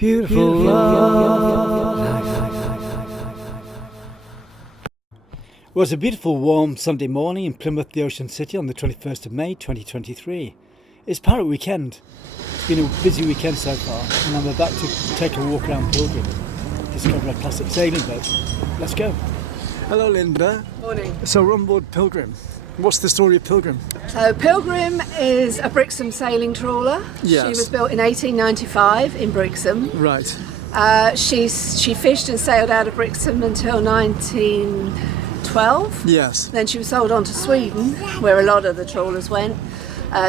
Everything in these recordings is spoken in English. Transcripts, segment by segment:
Beautiful love. It was a beautiful warm Sunday morning in Plymouth, the Ocean City, on the 21st of May 2023. It's Pirate Weekend. It's been a busy weekend so far, and I'm about to take a walk around Pilgrim, discover a classic sailing boat. Let's go. Hello, Linda. Morning. So we're on board Pilgrim. What's the story of Pilgrim? So Pilgrim is a Brixham sailing trawler. Yes. She was built in 1895 in Brixham. Right. She fished and sailed out of Brixham until 1912. Yes. Then she was sold on to Sweden, where a lot of the trawlers went.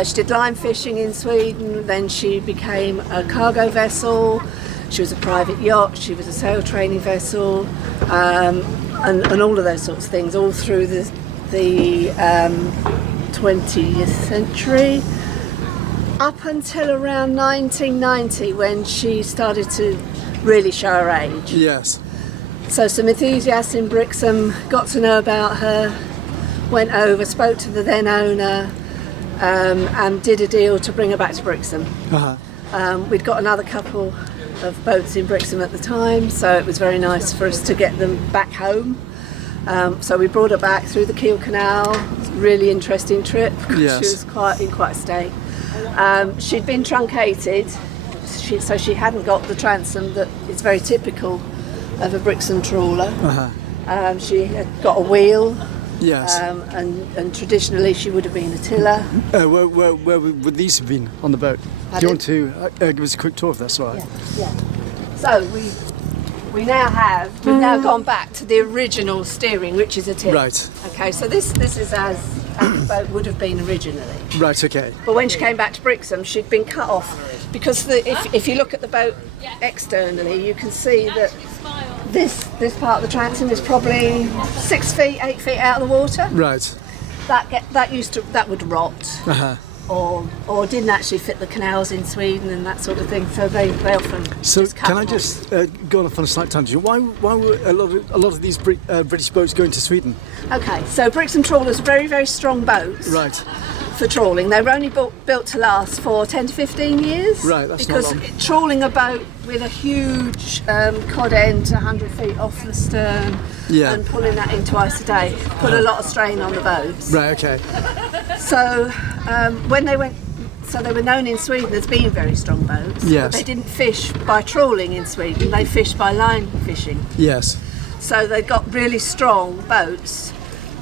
She did line fishing in Sweden. Then she became a cargo vessel. She was a private yacht. She was a sail training vessel, and all of those sorts of things, all through the 20th century, up until around 1990, when she started to really show her age. Yes. So some enthusiasts in Brixham got to know about her, went over, spoke to the then owner, and did a deal to bring her back to Brixham. Uh-huh. We'd got another couple of boats in Brixham at the time, so it was very nice for us to get them back home. So we brought her back through the Kiel Canal. It was a really interesting trip because Yes. she was in quite a state. She'd been truncated, so she hadn't got the transom that is very typical of a Brixham trawler. Uh-huh. She had got a wheel, Yes. and traditionally she would have been a tiller. Where would these have been on the boat? Do you want to give us a quick tour if that's all right? Yeah. So we've now gone back to the original steering, which is a tiller. Right. Okay, so this is as the boat would have been originally. Right, okay. But when she came back to Brixham, she'd been cut off because if you look at the boat externally, you can see that this part of the transom is probably 6 feet, 8 feet out of the water. Right. That would rot. Uh-huh. Or didn't actually fit the canals in Sweden and that sort of thing. So they often. So just cut can I them just go on a slight tangent? Why were a lot of these British boats going to Sweden? off. Okay, so Brixham trawlers are very, very strong boats. Right. For trawling, they were only built to last for 10 to 15 years. Right, that's not because long. trawling a boat with a huge cod end 100 feet off the stern, Yeah. and pulling that in twice a day put a lot of strain on the boats. Right, okay. So when they went, so they were known in Sweden as being very strong boats. Yes. But they didn't fish by trawling in Sweden. They fished by line fishing. Yes. So they got really strong boats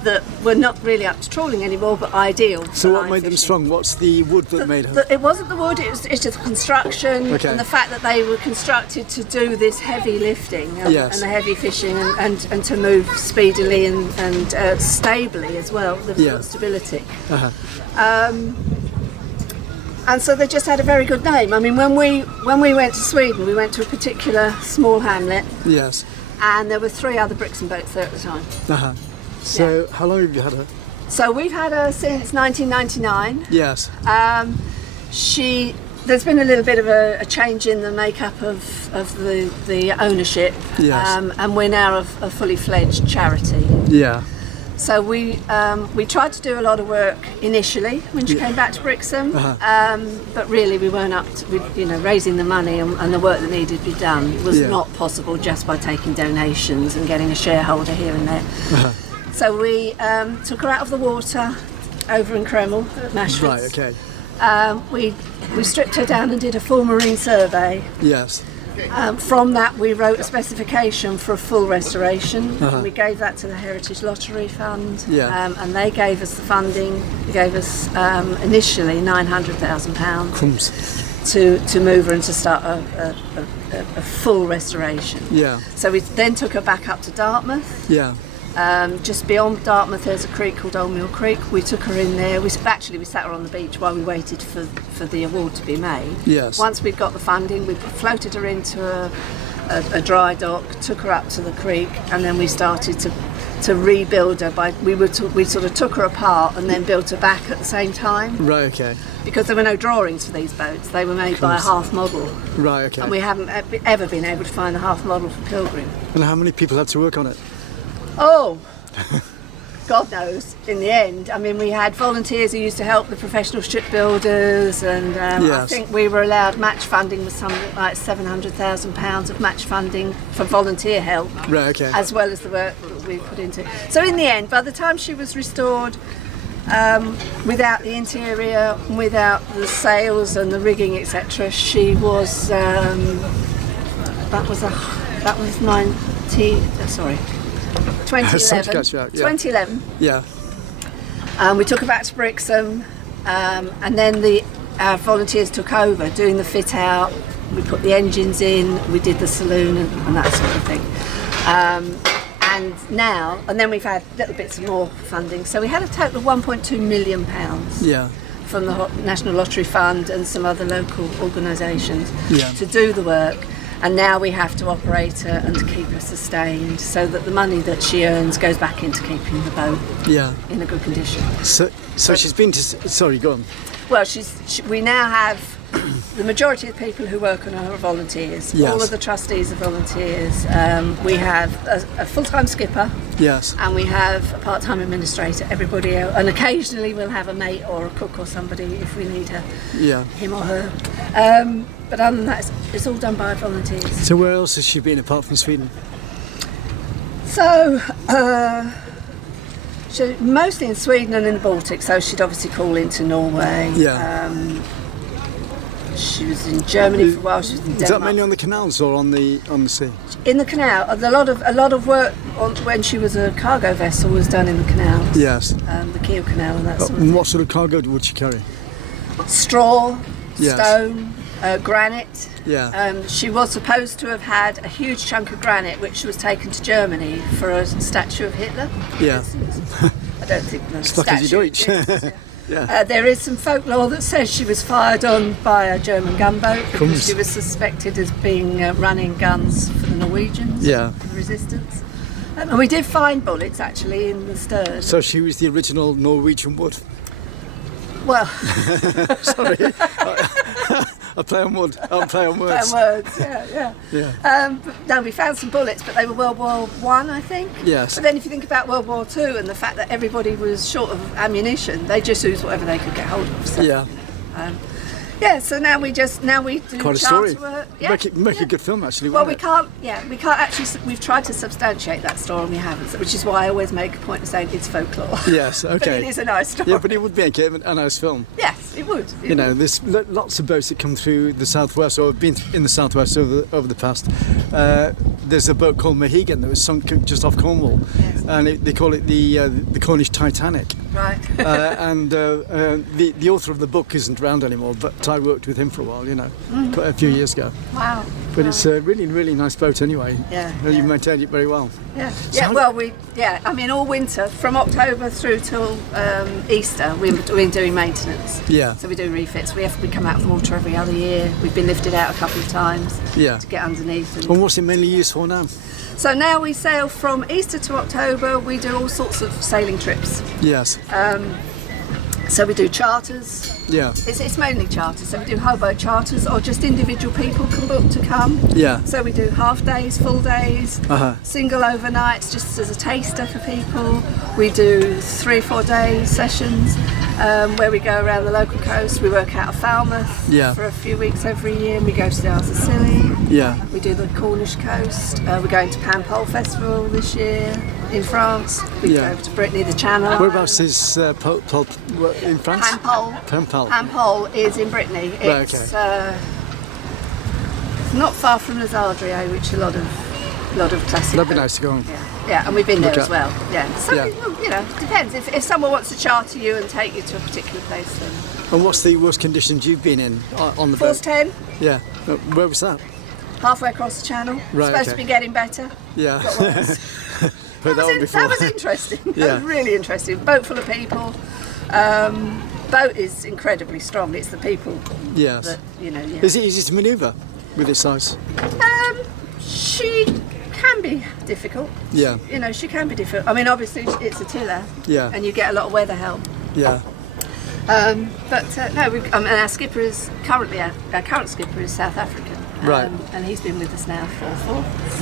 that were not really up to trawling anymore, but ideal. So for what line made them fishing. strong? What's the wood that made them? It wasn't the wood, it's just the construction, Okay. and the fact that they were constructed to do this heavy lifting and, Yes. and the heavy fishing and to move speedily and stably as well. They've Yeah. got stability. Uh-huh. And so they just had a very good name. I mean, when we went to Sweden, we went to a particular small hamlet, Yes. and there were 3 other Brixham boats there at the time. Uh-huh. So how long have you had her? So we've had her since 1999. Yes. There's been a little bit of a change in the makeup of the ownership, Yes. and we're now a fully fledged charity. Yeah. So we tried to do a lot of work initially when she came back to Brixham, but really we weren't up to raising the money and the work that needed to be done was not possible just by taking donations and getting a shareholder here and there. So we took her out of the water over in Cornwall at Mashford. Right, okay. We stripped her down and did a full marine survey. Yes. From that we wrote a specification for a full restoration. Uh-huh. We gave that to the Heritage Lottery Fund, Yeah. and they gave us the funding. They gave us initially £900,000 Crumbs. to move her and to start a full restoration. Yeah. So we then took her back up to Dartmouth. Yeah. Just beyond Dartmouth there's a creek called Old Mill Creek. We took her in there. We sat her on the beach while we waited for the award to be made. Yes. Once we'd got the funding, we floated her into a dry dock, took her up to the creek, and then we started to rebuild her. We sort of took her apart and then built her back at the same time. Right, okay. Because there were no drawings for these boats. They were made by a half model. Right, okay. And we haven't ever been able to find a half model for Pilgrim. And how many people had to work on it? Oh, God knows, in the end. I mean, we had volunteers who used to help the professional shipbuilders, and I think we were allowed match funding with something like £700,000 of match funding for volunteer help, as well as the work that we put into it. So in the end, by the time she was restored, without the interior, without the sails and the rigging, etc., she was that was 2011. Yeah. We took her back to Brixham, and then our volunteers took over doing the fit out. We put the engines in, we did the saloon and that sort of thing. And then we've had little bits of more funding. So we had a total of £1.2 million from the National Lottery Fund and some other local organisations to do the work. And now we have to operate her and to keep her sustained, so that the money that she earns goes back into keeping the boat in a good condition. So she's been to... Sorry, go on. Well, we now have... The majority of the people who work on her are volunteers. Yes. All of the trustees are volunteers. We have a full-time skipper. Yes. And we have a part-time administrator. Everybody else, and occasionally we'll have a mate or a cook or somebody if we need her. Yeah. Him or her. But other than that, it's all done by volunteers. So where else has she been apart from Sweden? So, mostly in Sweden and in the Baltic. So she'd obviously call into Norway. Yeah. She was in Germany for a while. She was in Denmark. Is that mainly on the canals or on the sea? In the canal. A lot of work when she was a cargo vessel was done in the canals. Yes. The Kiel Canal and that sort of And thing. what sort of cargo would she carry? Straw, Yes. stone, granite. Yeah. She was supposed to have had a huge chunk of granite which was taken to Germany for a statue of Hitler. Yeah. I don't think the Stuck as you Deutsch. exists. Yeah. There is some folklore that says she was fired on by a German gunboat because she was suspected as being running guns for the Norwegians, for the resistance. And we did find bullets actually in the stern. So she was the original Norwegian wood. Well, sorry, I play on wood. I play on words. Play on words, yeah. No, we found some bullets, but they were World War One, I think. Yes. But then, if you think about World War Two and the fact that everybody was short of ammunition, they just used whatever they could get hold of. So, so now we do quite a story. work. Make a good film actually. Well, we can't actually. We've tried to substantiate that story and we haven't, which is why I always make a point of saying it's folklore. Yes, okay. But it is a nice story. Yeah, but it would make it a nice film. Yes, it would. There's lots of boats that come through the southwest, or have been in the southwest over the past. There's a boat called Mohegan that was sunk just off Cornwall, and they call it the Cornish Titanic. Right. And the author of the book isn't around anymore, but I worked with him for a while, quite a few years ago. Wow. But it's a really, really nice boat anyway. Yeah. You've maintained it very well. Yeah. So I mean, all winter from October through till Easter, we're doing maintenance. Yeah. So we do refits. We come out of the water every other year. We've been lifted out a couple of times. Yeah. To get underneath. And what's it mainly used for now? So now we sail from Easter to October. We do all sorts of sailing trips. Yes. So we do charters. Yeah. It's mainly charters. So we do whole boat charters, or just individual people can book to come. Yeah. So we do half days, full days, single overnights, just as a taster for people. We do 3 or 4 day sessions where we go around the local coast. We work out of Falmouth for a few weeks every year, and we go to the Isles of Scilly. Yeah. We do the Cornish coast. We're going to Paimpol Festival this year in France. We go over to Brittany, the Channel. Whereabouts is Pol in France? Paimpol. Paimpol is in Brittany. It's not far from Les Ardriers, which a lot of classic. That'd be nice to go on. Yeah, and we've been there as well. Yeah, so depends. If someone wants to charter you and take you to a particular place, then. And what's the worst conditions you've been in on the boat? Force 10. Yeah. Where was that? Halfway across the channel. Right. Supposed to be getting better. Yeah. Got worse. That was interesting. That was really interesting. Boat full of people. Boat is incredibly strong. It's the people. Yes. That, Is it easy to manoeuvre with this size? She can be difficult. Yeah. She can be difficult. I mean, obviously it's a tiller. Yeah. And you get a lot of weather help. Yeah. And our skipper is currently our current skipper is South African. Right. And he's been with us now for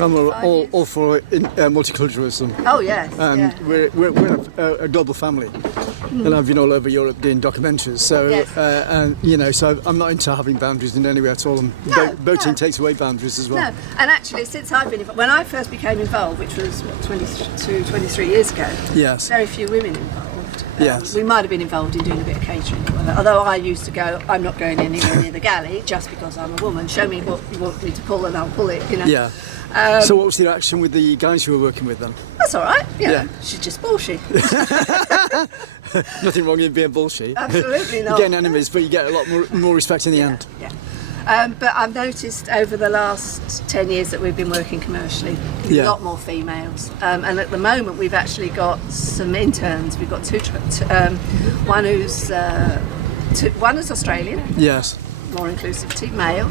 And we're 5 all, years. all for multiculturalism. Oh yes, And yeah. we're a global family, and I've been all over Europe doing documentaries. So, Yes. and so I'm not into having boundaries in any way at all. And boating takes away boundaries as well. No, and actually, since I've been involved, when I first became involved, which was 22, 23 years ago, Yes. very few women involved. Yes. We might have been involved in doing a bit of catering, although I used to go, I'm not going anywhere near the galley just because I'm a woman. Show me what you want me to pull and I'll pull it, you know. Yeah. So what was the reaction with the guys you were working with then? That's all right. Yeah. She's just bullshit. Nothing wrong in being bullshit. Absolutely not. You get enemies, but you get a lot more respect in the end. Yeah. But I've noticed over the last 10 years that we've been working commercially, a lot more females. And at the moment, we've actually got some interns. We've got one who's Australian, Yes. more inclusivity, male.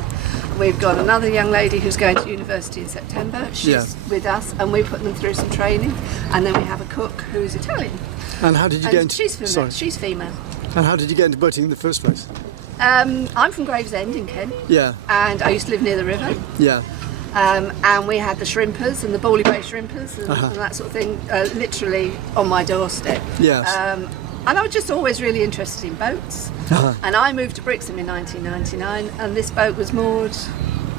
We've got another young lady who's going to university in September. She's with us, and we put them through some training. And then we have a cook who's Italian. And how did you get into? She's female. Sorry. She's female. And how did you get into boating in the first place? I'm from Gravesend in Kent. Yeah. And I used to live near the river. Yeah. And we had the shrimpers and the Bawley Bay shrimpers and that sort of thing literally on my doorstep. Yes. And I was just always really interested in boats. And I moved to Brixham in 1999, and this boat was moored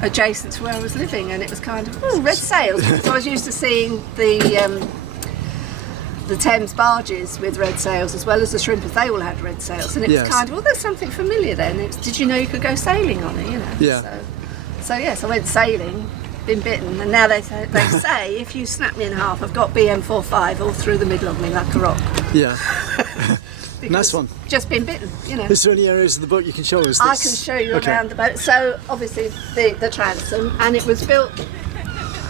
adjacent to where I was living, and it was kind of red sails. So I was used to seeing the Thames barges with red sails as well as the shrimpers. They all had red sails, and it was kind of, there's something familiar then. Did you know you could go sailing on it? You know. Yeah. So yes, I went sailing, been bitten, and now they say if you snap me in half, I've got BM45 all through the middle of me like a rock. Yeah. Nice one. Just been bitten, you know. Is there any areas of the boat you can show us? I can show you around the boat. So obviously the transom, and it was built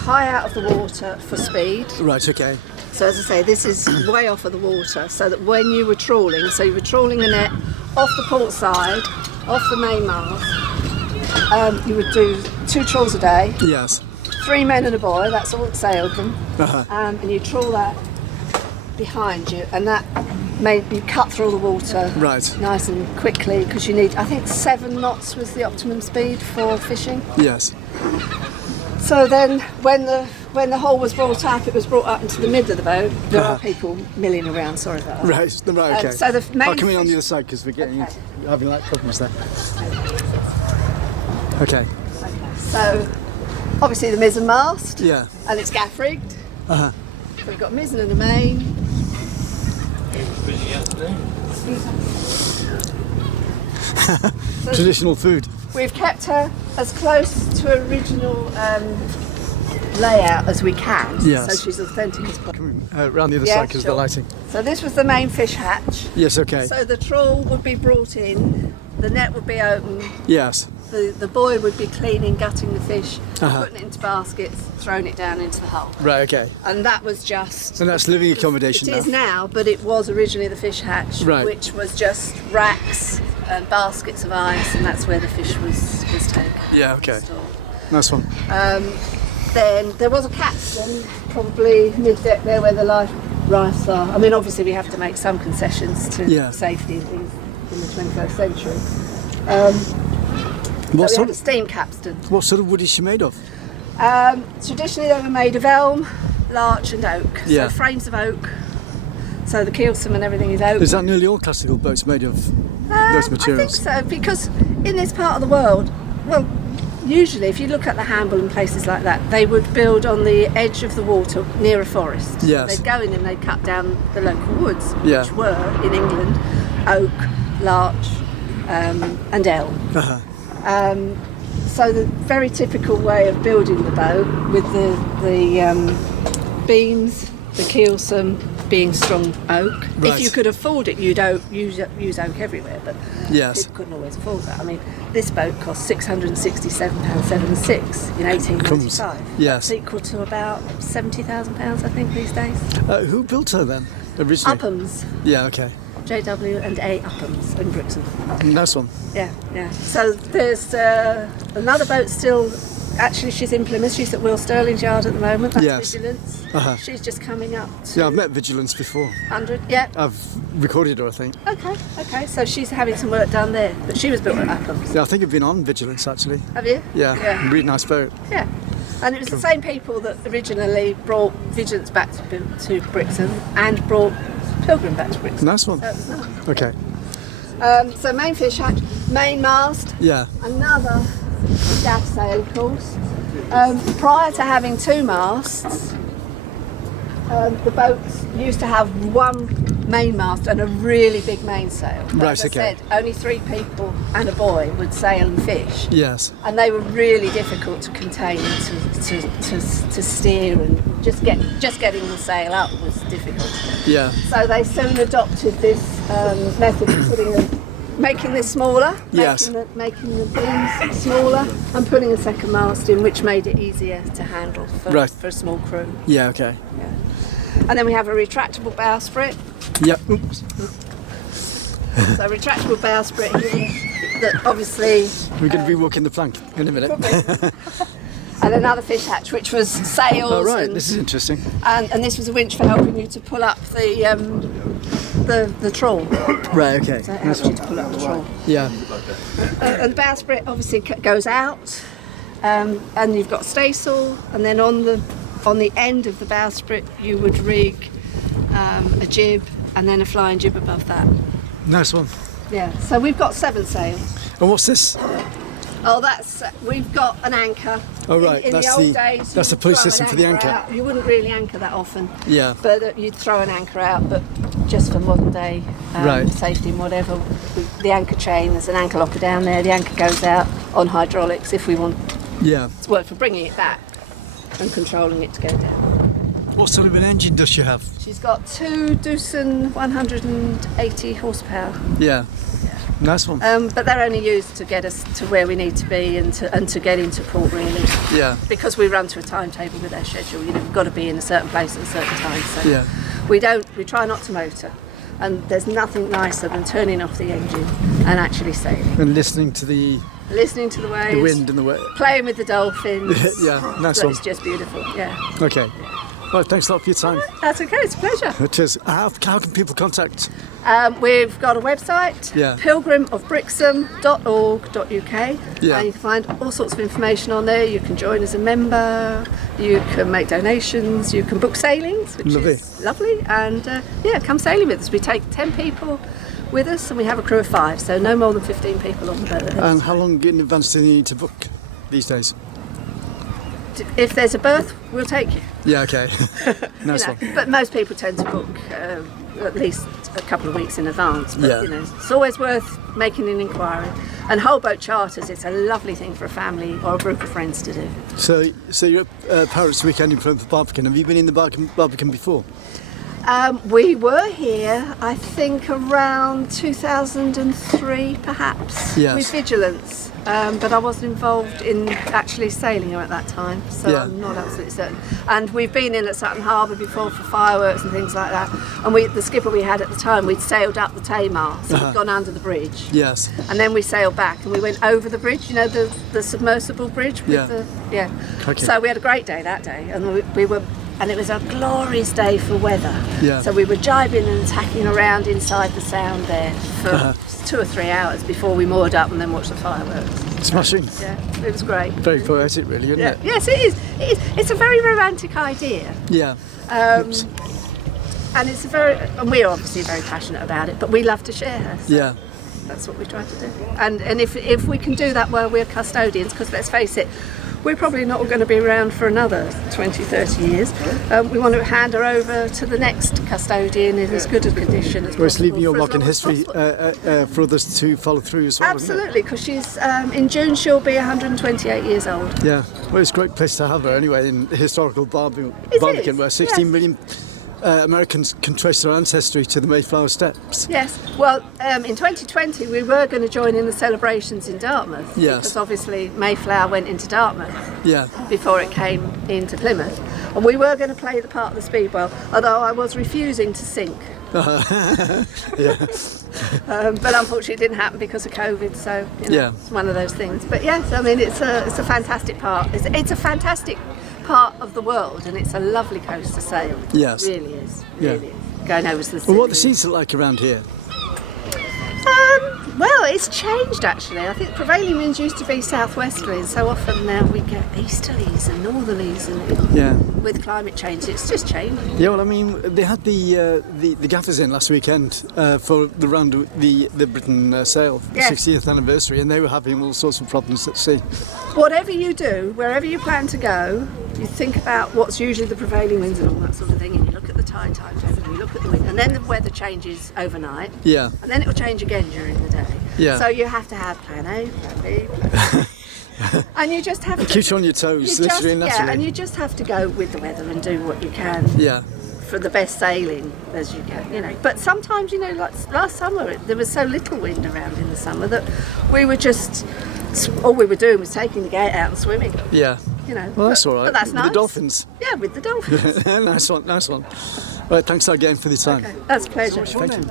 high out of the water for speed. Right. Okay. So as I say, this is way off of the water, so that when you were trawling, so you were trawling the net off the port side, off the main mast, you would do 2 trawls a day. Yes. 3 men and a boy, that's all that sailed them. And you trawl that behind you, and that made you cut through the water nice and quickly, because you need, I think 7 knots was the optimum speed for fishing. Yes. So then when the hole was brought up, it was brought up into the middle of the boat. There are people milling around, sorry about that. Right, okay. So the main I'll come in on the other side because we're getting having like problems there. Okay. So obviously the mizzen mast. Yeah. And it's gaff rigged. So we've got a mizzen and a main. Traditional food. We've kept her as close to original layout as we can, Yes. so she's authentic as possible. Coming around the other side because of the lighting. So this was the main fish hatch. Yes, okay. So the trawl would be brought in, the net would be open, Yes. the boy would be cleaning, gutting the fish, putting it into baskets, throwing it down into the hull. Right, okay. And that was just... And that's living accommodation It is now, but it was originally the fish hatch, which was just racks and baskets of ice, and that's where the fish was taken. Yeah, okay. Nice one. Then there was a capstan, probably mid-deck there where the life rafts are. I mean, obviously we have to make some concessions to safety and things in the 21st century. So we had a steam capstan. What sort of wood is she made of? Traditionally they were made of elm, larch and oak. Yeah. So frames of oak. So the keelson and everything is oak. Is that nearly all classical boats made of those materials? I think so, because in this part of the world, well, usually if you look at the Hamble and places like that, they would build on the edge of the water near a forest. Yes. They'd go in and they'd cut down the local woods, Yeah. which were, in England, oak, larch and elm. So the very typical way of building the boat, with the beams, the keelson being strong oak. Right. If you could afford it, you'd use oak everywhere, but people couldn't always afford that. I mean, this boat cost £667.76 in 1895. Yes. That's equal to about £70,000, I think, these days. Who built her then, originally? Uphams. Yeah, okay. JW&A Uphams in Brixham. Nice one. Yeah. So there's another boat still actually, she's in Plymouth. She's at Will Sterling's yard at the moment. That's Yes. Vigilance. She's just coming up to Yeah, I've met Vigilance before. 100. Yeah. I've recorded her, I think. Okay. So she's having some work done there, but she was built at Upham. Yeah, I think I've been on Vigilance actually. Have you? Yeah. Really nice boat. Yeah. And it was the same people that originally brought Vigilance back to Brixham and brought Pilgrim back to Brixham. Nice one. So it was nice. Okay. So main fish hatch, main mast, Yeah. another gaff sail, of course. Prior to having 2 masts, the boats used to have one main mast and a really big mainsail. But Right, as I okay. said, only 3 people and a boy would sail and fish. Yes. And they were really difficult to contain, to steer, and just getting the sail up was difficult. Yeah. So they soon adopted this method of making this smaller, Yes. making the beams smaller, and putting a second mast in, which made it easier to handle for a small crew. Yeah. Okay. And then we have a retractable bowsprit. Yep. Oops. So retractable bowsprit here, that obviously, We're going to be walking the plank in a minute. and another fish hatch, which was sails. Oh right, and, this is interesting. and this was a winch for helping you to pull up the trawl. Right. Okay. So it Nice helps you one. to pull up the trawl. Yeah. And the bowsprit obviously goes out, and you've got staysail, and then on the end of the bowsprit you would rig a jib and then a flying jib above that. Nice one. Yeah. So we've got 7 sails. And what's this? Oh, we've got an anchor. Oh right, In that's the old the days, that's you the pulley would throw system an for the anchor. out. You wouldn't really anchor that often. Yeah. But you'd throw an anchor out, but just for modern day Right. safety and whatever. The anchor chain, there's an anchor locker down there. The anchor goes out on hydraulics if we want Yeah. to work for bringing it back and controlling it to go down. What sort of an engine does she have? She's got 2 Doosan 180 horsepower. Yeah. Nice one. But they're only used to get us to where we need to be and to get into port, really. Yeah. Because we run to a timetable with our schedule. We've got to be in a certain place at a certain time. So Yeah. we try not to motor. And there's nothing nicer than turning off the engine and actually sailing. And listening to the Listening to the waves. wind and the wave. Playing with the dolphins. Yeah, nice So one. it's just beautiful, yeah. Okay. Right, thanks a lot for your time. That's okay, it's a pleasure. Cheers. How can people contact? We've got a website, Yeah. pilgrimofbrixham.org.uk. Yeah. And you can find all sorts of information on there. You can join as a member, you can make donations, you can book sailings, which Lovely. is lovely. And come sailing with us. We take 10 people with us and we have a crew of 5, so no more than 15 people on the boat. And how long in advance do you need to book these days? If there's a berth, we'll take you. Yeah, okay. Nice You know, one. but most people tend to book at least a couple of weeks in advance. But Yeah. It's always worth making an inquiry. And whole boat charters, it's a lovely thing for a family or a group of friends to do. So you're at Pirates Weekend in Plymouth Barbican. Have you been in the Barbican before? We were here, I think, around 2003, perhaps, Yes. with Vigilance. But I wasn't involved in actually sailing her at that time, so Yeah. I'm not absolutely certain. And we've been in at Sutton Harbour before for fireworks and things like that. And the skipper we had at the time, we'd sailed up the Tamar, so we'd gone under the bridge. Yes. And then we sailed back and we went over the bridge, the submersible bridge with Yeah. Okay. So we had a great day that day, and we were, and it was a glorious day for weather. Yeah. So we were jibing and tacking around inside the Sound there for 2 or 3 hours before we moored up and then watched the fireworks. Smashing. Yeah, it was great. Very poetic, really, isn't it? Yes, it is. It's a very romantic idea. Yeah. And and we're obviously very passionate about it, but we love to share her. So Yeah. that's what we try to do. And if we can do that while we're custodians, because let's face it, we're probably not going to be around for another 20, 30 years. We want to hand her over to the next custodian in as good a condition as possible. Well, it's leaving your for as mark in long as history possible. for others to follow through as well. isn't it? Absolutely, because she's in June she'll be 128 years old. Yeah. Well, it's a great place to have her anyway in the historical Barbican, is, where 16 yes. million Americans can trace their ancestry to the Mayflower Steps. Yes. Well, in 2020 we were going to join in the celebrations in Dartmouth. Yes. Because obviously Mayflower went into Dartmouth Yeah. before it came into Plymouth. And we were going to play the part of the speedwell, although I was refusing to sink Yeah. But unfortunately it didn't happen because of COVID, so Yeah. it's one of those things. But yes, I mean it's a fantastic part. It's a fantastic part of the world, and it's a lovely coast to sail. Yes. It really is. Yeah. Really is. Going over to the sea. Well, what the seas are like around here? Well, it's changed actually. I think prevailing winds used to be southwesterly, and so often now we get easterlies and northerlies, and Yeah. with climate change, it's just changing. Yeah, well, I mean, they had the gaffers in last weekend for the round of the Britain sail, Yes. 60th anniversary, and they were having all sorts of problems at sea. Whatever you do, wherever you plan to go, you think about what's usually the prevailing winds and all that sort of thing, and you look at the tide times, and you look at the wind, and then the weather changes overnight, Yeah. and then it will change again during the day. Yeah. So you have to have plan A, plan B, plan C. And you just have to Keeps you on your toes, literally and naturally. yeah, and you just have to go with the weather and do what you can Yeah. for the best sailing as you can, But sometimes, like last summer, there was so little wind around in the summer that we were just, all we were doing was taking the gate out and swimming, Yeah. Well, that's all right. But that's With nice. the dolphins. Yeah, with the dolphins. Nice one, nice one. Right, thanks again for the time. Okay, that's a pleasure. Thank you.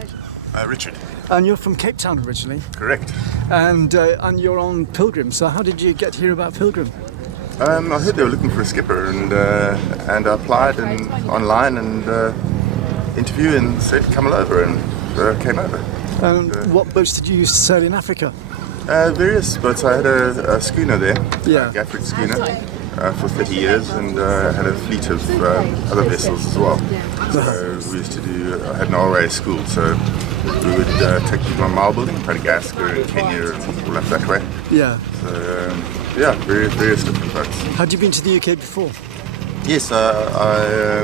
Richard. And you're from Cape Town originally, Correct. and you're on Pilgrim. So how did you get to hear about Pilgrim? I heard they were looking for a skipper, and I applied online and interviewed and said come on over, and came over. What boats did you use to sail in Africa? Various boats. I had a schooner there, Yeah. a Gafford schooner, for 30 years, and had a fleet of other vessels as well. So we used to I had an RA school, so we would take people on Marlborough, Madagascar and Kenya and all up that way. Yeah. So various different boats. Had you been to the UK before? Yes, I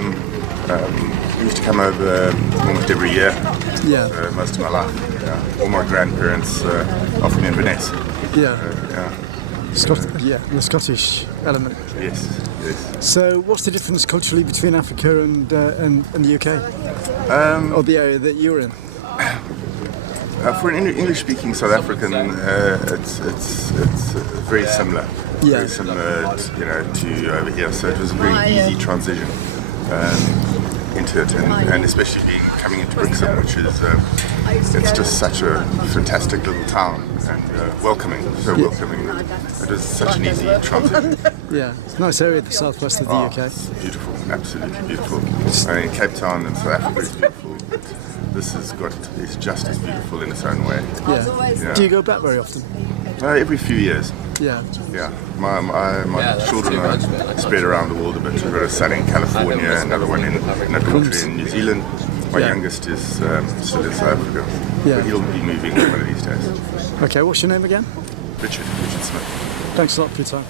used to come over almost every year, Yeah. most of my life. Yeah. All my grandparents are from Inverness. Yeah. Yeah. The Scottish element. Yes, yes. So, what's the difference culturally between Africa and the UK, or the area that you're in? For an English-speaking South African, it's very similar. Yeah. Very similar, to over here. So it was a very easy transition into it, and especially coming into Brixham, which is it's just such a fantastic little town and welcoming, so welcoming. It was such an easy transition. Yeah, it's a nice area, the southwest of the UK. It's beautiful, absolutely beautiful. I mean, Cape Town and South Africa is beautiful, but it's just as beautiful in its own way. Yeah. Yeah. Do you go back very often? Every few years. Yeah. Yeah, my children are spread around the world a bit. We've got a son in California, another one in a daughter in New Zealand. My Yeah. youngest is still in South Africa, Yeah. but he'll be moving one of these days. Okay, what's your name again? Richard Smith. Thanks a lot for your time.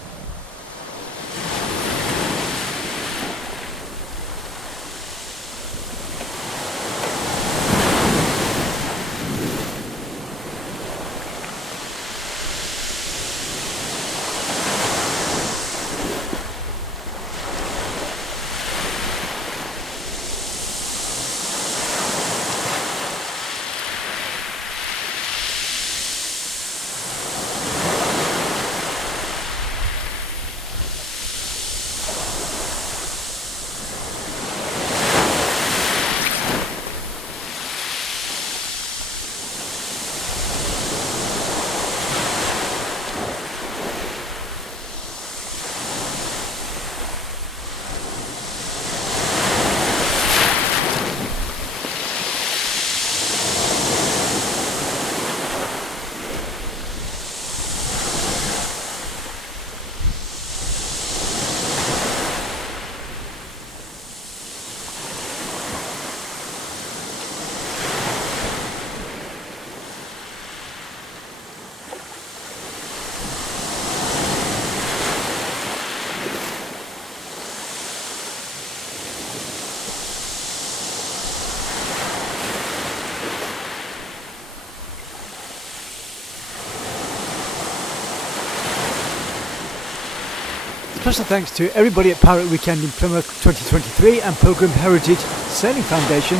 Special thanks to everybody at Pirate Weekend in Plymouth 2023 and Pilgrim Heritage Sailing Foundation,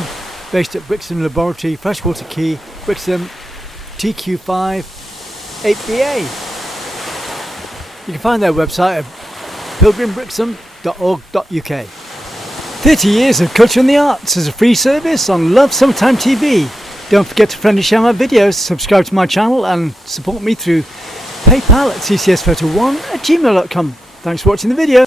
based at Brixham Laboratory, Freshwater Quay, Brixham, TQ5 8BA. You can find their website at pilgrimbrixham.org.uk. 30 years of culture and the arts as a free service on Love Summertime TV. Don't forget to friend and share my videos, subscribe to my channel and support me through PayPal at ccsPhoto1@gmail.com. Thanks for watching the video.